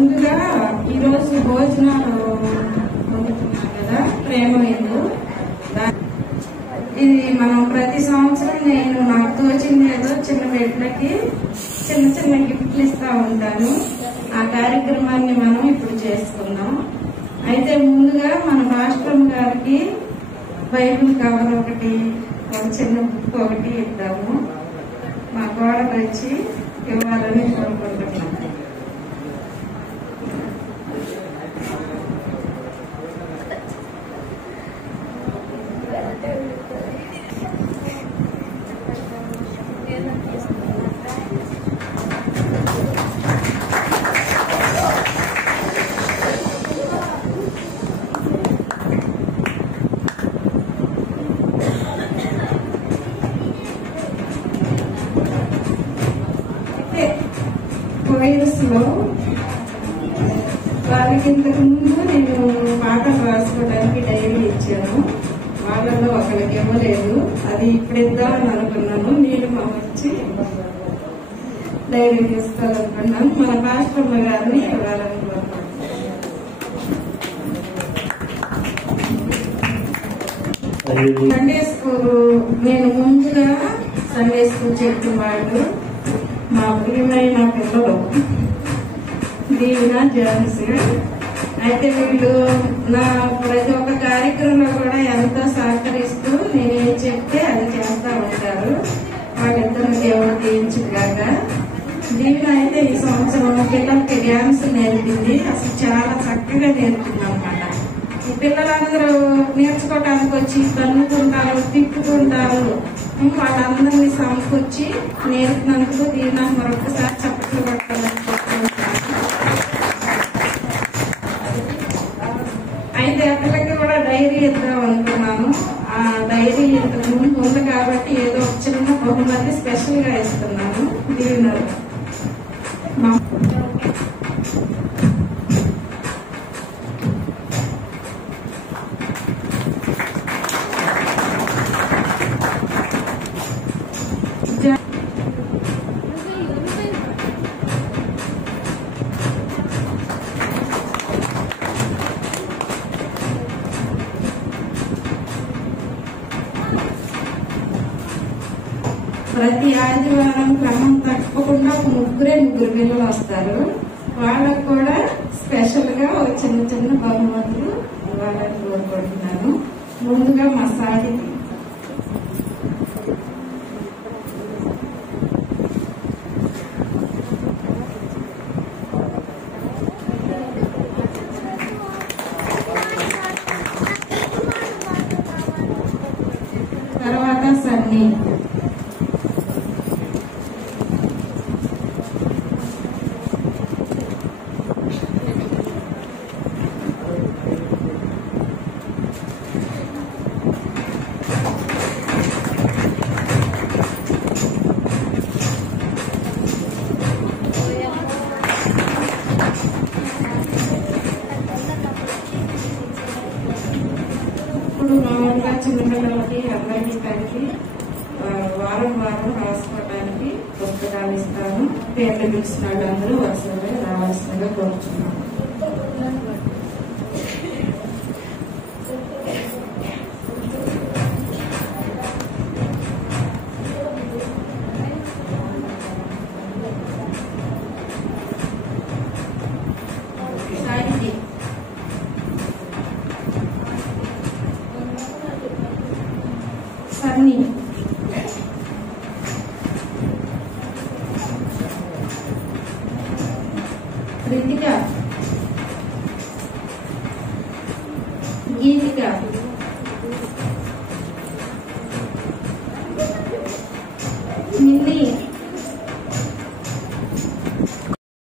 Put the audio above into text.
ముందుగా ఈరోజు భోజనాలు వండుతున్నాం కదా, ప్రేమ విందు. ఇది మనం ప్రతి సంవత్సరం నేను నాకు తోచింది ఏదో చిన్న బిడ్డలకి చిన్న చిన్న గిఫ్ట్లు ఇస్తా ఉంటాను. ఆ కార్యక్రమాన్ని మనం ఇప్పుడు చేసుకుందాం. అయితే ముందుగా మన మాస్టర్ గారికి బైబిల్ కవర్ ఒకటి, ఒక చిన్న బుక్ ఒకటి ఇద్దాము. మా కోడలు వచ్చి ఇవ్వాలని కోరుకుంటున్నాను. వయసులో వాళ్ళకి ఇంతకు ముందు నేను పాటలు రాసుకోవడానికి డైరీ ఇచ్చాను. వాళ్ళలో ఒకరికి ఇవ్వలేదు, అది ఇప్పుడు ఇద్దామని అనుకున్నాను. నేను మా వచ్చి డైరీ తీసుకోవాలనుకున్నాను. మన పాస్టమ్మ గారిని ఇవ్వాలనుకున్నాను. సండే స్కూల్ నేను ముందుగా సండే స్కూల్ చెప్పిన వాళ్ళు మా ప్రియమైన పిల్లలు దీవెన జాన్స్. అయితే వీళ్ళు నా ప్రతి ఒక్క కార్యక్రమంలో కూడా ఎంతో సహకరిస్తూ నేనేం చెప్తే అది చేస్తా ఉంటారు. వాళ్ళిద్దరు దేవుడు తీయించుగాక. దీవెన అయితే ఈ సంవత్సరం పిల్లలకి డ్యాన్స్ నేర్పింది. అసలు చాలా చక్కగా నేర్పింది అనమాట. ఈ పిల్లలందరూ నేర్చుకోవడానికి వచ్చి తన్నుకుంటారు, తిప్పుకుంటారు. వాళ్ళందరినీ సమకూర్చి నేర్పినందుకు దీన్ని మరొకసారి చప్పట్లు కొట్టాలనుకుంటున్నాను. అయితే పిల్లలకి కూడా డైరీ ఇద్దాం అనుకున్నాను. ఆ డైరీ ఇంతకు ముందు ఉంది కాబట్టి ఏదో చిన్న బహుమతి స్పెషల్ గా ఇస్తున్నాను. దీని ప్రతి ఆదివారం క్రమం తప్పకుండా ముగ్గురు పిల్లలు వస్తారు. వాళ్ళకు కూడా స్పెషల్ గా ఒక చిన్న చిన్న బహుమతులు ఇవ్వాలని కోరుకుంటున్నాను. ముందుగా మా సాడికి తర్వాత సన్నీ, మామూలుగా చిన్నపిల్లలకి అందరికీ కలిపి వారం రాసుకోవడానికి పుస్తకాలు ఇస్తాను. పేర్లు పిలిచిన వాళ్ళందరూ వరుసగా రావాల్సిందిగా కోరుచున్నాను. సన్నీ, రితిక,